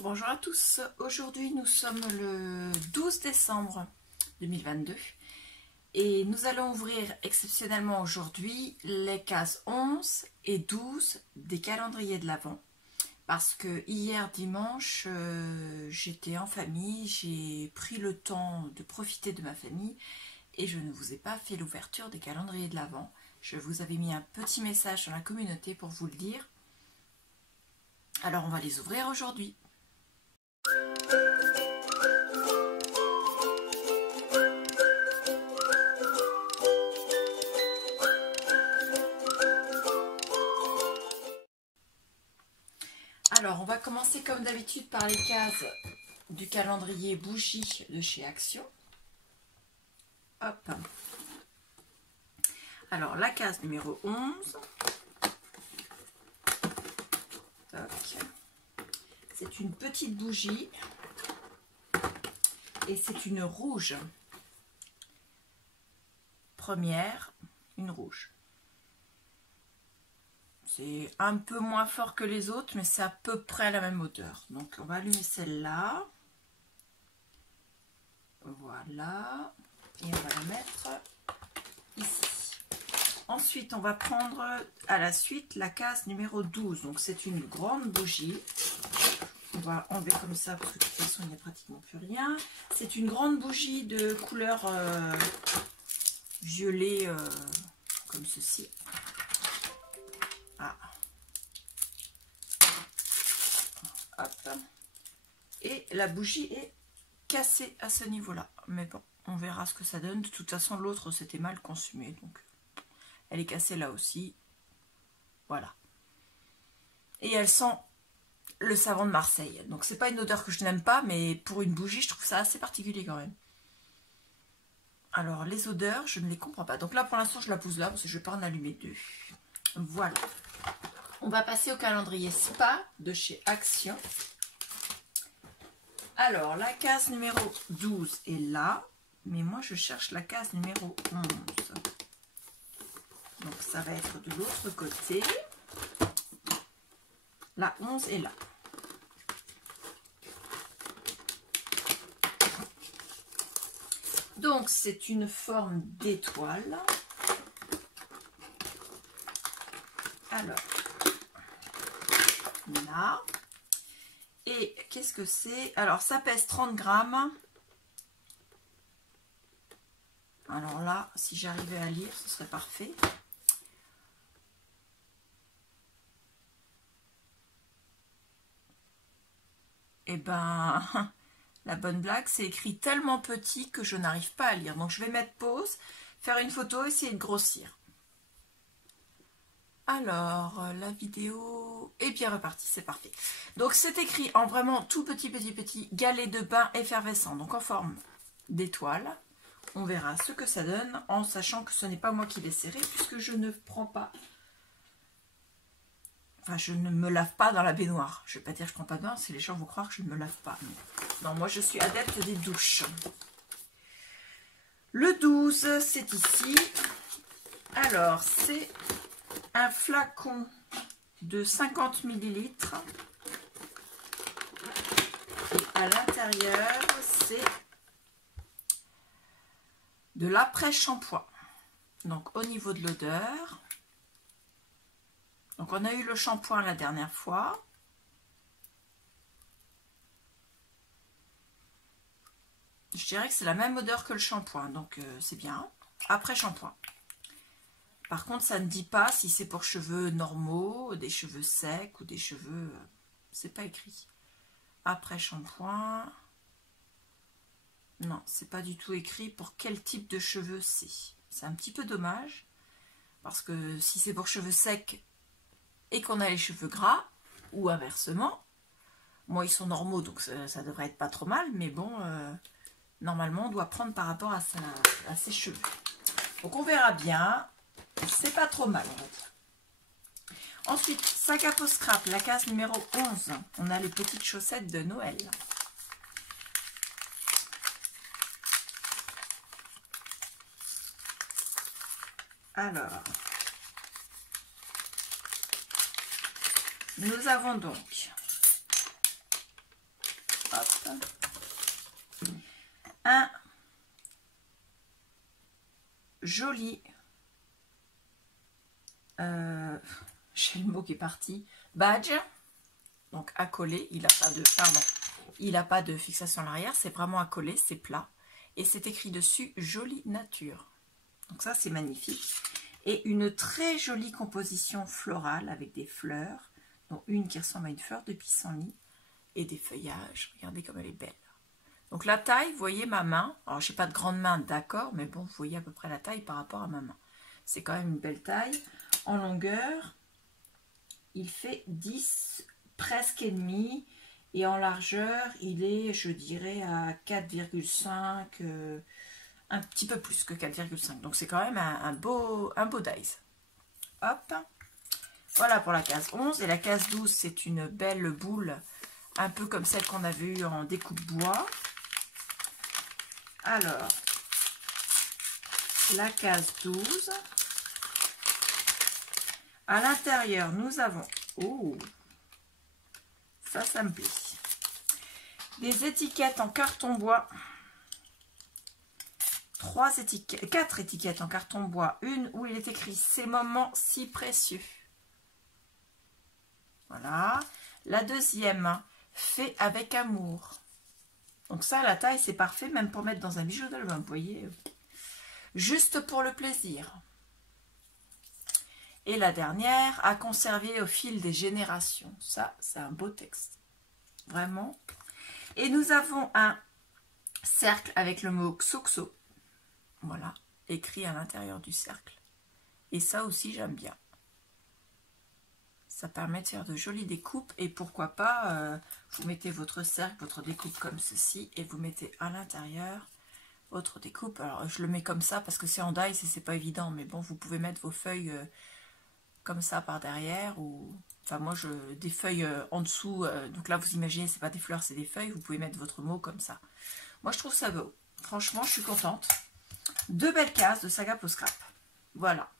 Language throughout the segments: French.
Bonjour à tous, aujourd'hui nous sommes le 12 décembre 2022 et nous allons ouvrir exceptionnellement aujourd'hui les cases 11 et 12 des calendriers de l'Avent parce que hier dimanche j'étais en famille, j'ai pris le temps de profiter de ma famille et je ne vous ai pas fait l'ouverture des calendriers de l'Avent. Je vous avais mis un petit message dans la communauté pour vous le dire. Alors on va les ouvrir aujourd'hui. Alors, on va commencer comme d'habitude par les cases du calendrier bougie de chez Action. Hop. Alors, la case numéro 11. C'est une petite bougie et c'est une rouge. Première, une rouge. C'est un peu moins fort que les autres, mais c'est à peu près la même hauteur. Donc, on va allumer celle-là. Voilà. Et on va la mettre ici. Ensuite, on va prendre à la suite la case numéro 12. Donc, c'est une grande bougie. On va enlever comme ça, parce que de toute façon, il n'y a pratiquement plus rien. C'est une grande bougie de couleur violet, comme ceci. Ah. Hop. Et la bougie est cassée à ce niveau-là. Mais bon, on verra ce que ça donne. De toute façon, l'autre s'était mal consumé. Donc, elle est cassée là aussi. Voilà. Et elle sent le savon de Marseille. Donc, c'est pas une odeur que je n'aime pas, mais pour une bougie, je trouve ça assez particulier quand même. Alors, les odeurs, je ne les comprends pas. Donc là, pour l'instant, je la pose là, parce que je ne vais pas en allumer deux. Voilà. On va passer au calendrier Spa de chez Action. Alors, la case numéro 12 est là, mais moi, je cherche la case numéro 11. Donc, ça va être de l'autre côté. La 11 est là. Donc, c'est une forme d'étoile. Alors, là. Et qu'est-ce que c'est? Alors, ça pèse 30 grammes. Alors là, si j'arrivais à lire, ce serait parfait. Eh ben, la bonne blague, c'est écrit tellement petit que je n'arrive pas à lire. Donc, je vais mettre pause, faire une photo, essayer de grossir. Alors, la vidéo est bien repartie, c'est parfait. Donc, c'est écrit en vraiment tout petit, galet de bain effervescent, donc en forme d'étoile. On verra ce que ça donne, en sachant que ce n'est pas moi qui l'ai serré, puisque je ne prends pas... Enfin, je ne me lave pas dans la baignoire. Je ne vais pas dire que je ne prends pas de bain, si les gens vont croire que je ne me lave pas. Non, moi, je suis adepte des douches. Le 12, c'est ici. Alors, c'est... un flacon de 50 ml et à l'intérieur c'est de l'après-shampoing. Donc au niveau de l'odeur, donc on a eu le shampoing la dernière fois. Je dirais que c'est la même odeur que le shampoing, donc c'est bien. Après-shampoing. Par contre, ça ne dit pas si c'est pour cheveux normaux, des cheveux secs ou des cheveux... c'est pas écrit. Après shampoing... Non, c'est pas du tout écrit pour quel type de cheveux c'est. C'est un petit peu dommage. Parce que si c'est pour cheveux secs et qu'on a les cheveux gras, ou inversement, moi ils sont normaux, donc ça devrait être pas trop mal, mais bon, normalement on doit prendre par rapport à ses cheveux. Donc on verra bien. C'est pas trop mal, on va dire. Ensuite, sac à peau scrap, la case numéro 11. On a les petites chaussettes de Noël. Alors, nous avons donc un joli, j'ai le mot qui est parti, badge, donc à coller, il n'a pas de, pardon, il n'a pas de fixation à l'arrière, c'est vraiment à coller, c'est plat, et c'est écrit dessus jolie nature, donc ça c'est magnifique, et une très jolie composition florale avec des fleurs, dont une qui ressemble à une fleur de pissenlit, et des feuillages, regardez comme elle est belle. Donc la taille, vous voyez ma main, alors j'ai pas de grande main, d'accord, mais bon, vous voyez à peu près la taille par rapport à ma main. C'est quand même une belle taille. En longueur, il fait 10, presque et demi, et en largeur, il est, je dirais, à 4,5, un petit peu plus que 4,5. Donc c'est quand même un beau dies. Hop, voilà pour la case 11. Et la case 12, c'est une belle boule, un peu comme celle qu'on avait eue en découpe bois. Alors, la case 12. À l'intérieur, nous avons, oh, ça me plaît, des étiquettes en carton bois, 4 étiquettes en carton bois, une où il est écrit ces moments si précieux. Voilà. La deuxième, fait avec amour. Donc ça, la taille, c'est parfait, même pour mettre dans un bijou d'album, vous voyez. Juste pour le plaisir. Et la dernière, à conserver au fil des générations. Ça, c'est un beau texte. Vraiment. Et nous avons un cercle avec le mot Xoxo. Voilà, écrit à l'intérieur du cercle. Et ça aussi, j'aime bien. Ça permet de faire de jolies découpes. Et pourquoi pas, vous mettez votre cercle, votre découpe comme ceci. Et vous mettez à l'intérieur votre découpe. Alors, je le mets comme ça parce que c'est en die et c'est pas évident. Mais bon, vous pouvez mettre vos feuilles comme ça par derrière. Ou enfin, moi, des feuilles en dessous. Donc là, vous imaginez, c'est pas des fleurs, c'est des feuilles. Vous pouvez mettre votre mot comme ça. Moi, je trouve ça beau. Franchement, je suis contente. 2 belles cases de Saga Peau Scrap. Voilà.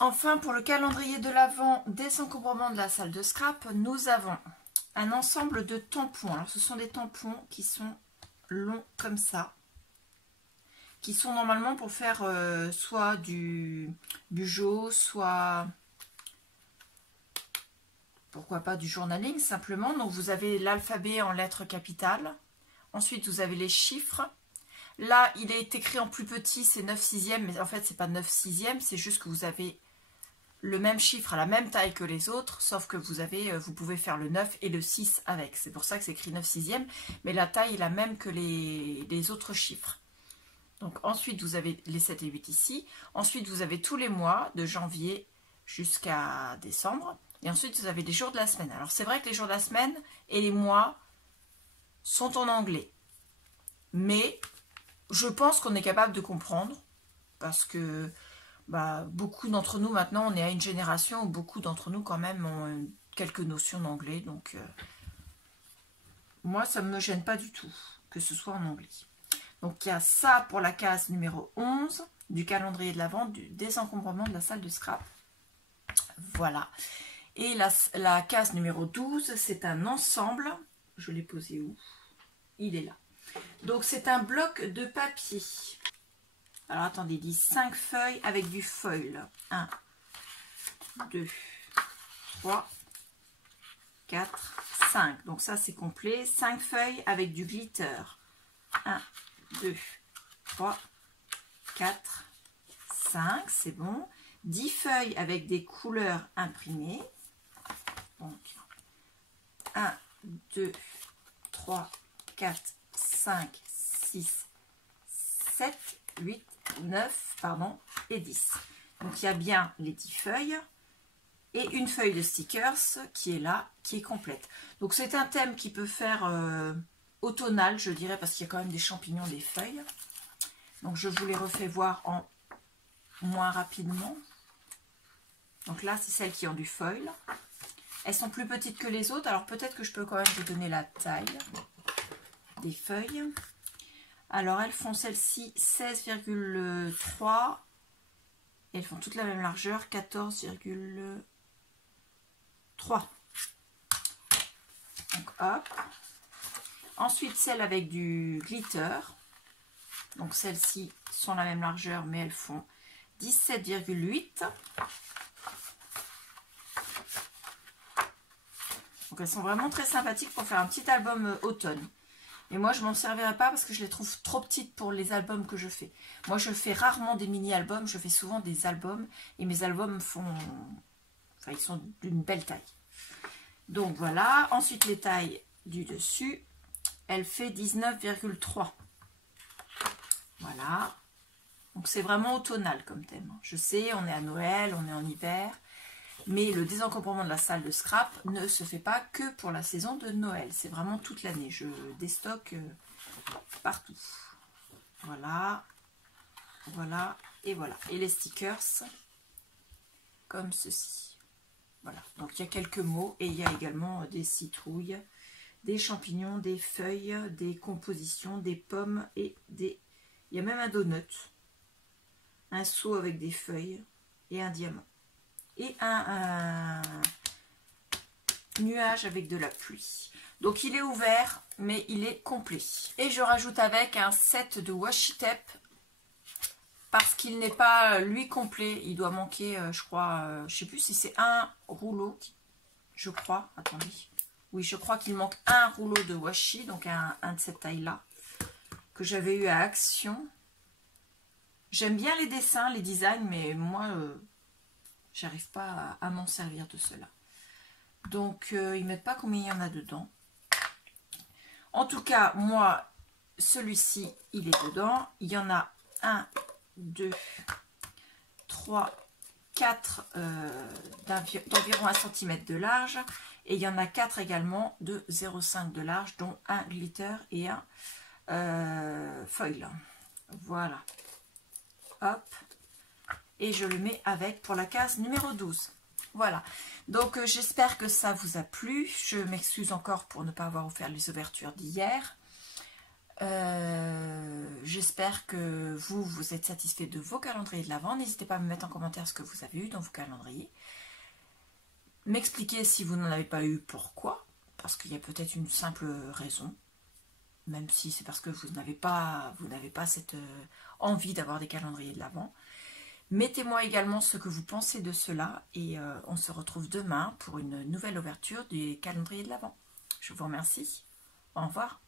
Enfin, pour le calendrier de l'Avent des encombrements de la salle de scrap, nous avons un ensemble de tampons. Alors, ce sont des tampons qui sont longs comme ça, qui sont normalement pour faire soit du bugeot, soit, pourquoi pas, du journaling simplement. Donc, vous avez l'alphabet en lettres capitales. Ensuite, vous avez les chiffres. Là, il est écrit en plus petit, c'est 9/6, mais en fait, c'est pas 9/6, c'est juste que vous avez le même chiffre à la même taille que les autres, sauf que vous pouvez faire le 9 et le 6 avec. C'est pour ça que c'est écrit 9/6, mais la taille est la même que les autres chiffres. Donc ensuite, vous avez les 7 et 8 ici. Ensuite, vous avez tous les mois, de janvier jusqu'à décembre. Et ensuite, vous avez les jours de la semaine. Alors, c'est vrai que les jours de la semaine et les mois sont en anglais. Mais je pense qu'on est capable de comprendre parce que beaucoup d'entre nous maintenant, on est à une génération où beaucoup d'entre nous quand même ont quelques notions d'anglais. Donc, moi, ça ne me gêne pas du tout que ce soit en anglais. Donc, il y a ça pour la case numéro 11 du calendrier de l'Avent, du désencombrement de la salle de scrap. Voilà. Et la case numéro 12, c'est un ensemble. Je l'ai posé où? Il est là. Donc, c'est un bloc de papier. Alors, attendez, il dit 5 feuilles avec du foil. 1, 2, 3, 4, 5. Donc, ça, c'est complet. 5 feuilles avec du glitter. 1, 2, 3, 4, 5. C'est bon. 10 feuilles avec des couleurs imprimées. Donc, 1, 2, 3, 4, 5, 6, 7, 8, 9, pardon, et 10. Donc, il y a bien les 10 feuilles et une feuille de stickers qui est là, qui est complète. Donc, c'est un thème qui peut faire automnal, je dirais, parce qu'il y a quand même des champignons, des feuilles. Donc, je vous les refais voir en moins rapidement. Donc là, c'est celles qui ont du foil. Elles sont plus petites que les autres, alors peut-être que je peux quand même vous donner la taille des feuilles. Alors, elles font celle-ci 16,3 et elles font toute la même largeur, 14,3. Donc, hop. Ensuite, celles avec du glitter. Donc celles-ci sont la même largeur, mais elles font 17,8. Donc elles sont vraiment très sympathiques pour faire un petit album automne. Et moi, je m'en servirai pas parce que je les trouve trop petites pour les albums que je fais. Moi, je fais rarement des mini-albums, je fais souvent des albums. Et mes albums font... Enfin, ils sont d'une belle taille. Donc voilà. Ensuite, les tailles du dessus. Elle fait 19,3. Voilà. Donc c'est vraiment automnal comme thème. Je sais, on est à Noël, on est en hiver. Mais le désencombrement de la salle de scrap ne se fait pas que pour la saison de Noël. C'est vraiment toute l'année. Je déstocke partout. Voilà. Voilà. Et voilà. Et les stickers, comme ceci. Voilà. Donc il y a quelques mots. Et il y a également des citrouilles, des champignons, des feuilles, des compositions, des pommes et des... Il y a même un donut. Un seau avec des feuilles et un diamant. Et un nuage avec de la pluie. Donc il est ouvert, mais il est complet. Et je rajoute avec un set de washi tape, parce qu'il n'est pas, lui, complet. Il doit manquer, je crois, je sais plus si c'est un rouleau, je crois, attendez. Oui, je crois qu'il manque un rouleau de washi, donc un de cette taille-là, que j'avais eu à Action. J'aime bien les dessins, les designs, mais moi... j'arrive pas à m'en servir de cela. Donc, ils mettent pas combien il y en a dedans. En tout cas, moi, celui-ci, il est dedans. Il y en a 1, 2, 3, 4 d'environ 1 cm de large. Et il y en a 4 également de 0,5 de large, dont un glitter et un foil. Voilà. Hop. Et je le mets avec pour la case numéro 12. Voilà. Donc j'espère que ça vous a plu. Je m'excuse encore pour ne pas avoir offert les ouvertures d'hier. J'espère que vous êtes satisfait de vos calendriers de l'Avent. N'hésitez pas à me mettre en commentaire ce que vous avez eu dans vos calendriers. M'expliquer si vous n'en avez pas eu, pourquoi. Parce qu'il y a peut-être une simple raison. Même si c'est parce que vous n'avez pas cette envie d'avoir des calendriers de l'Avent. Mettez-moi également ce que vous pensez de cela et on se retrouve demain pour une nouvelle ouverture du calendrier de l'Avent. Je vous remercie. Au revoir.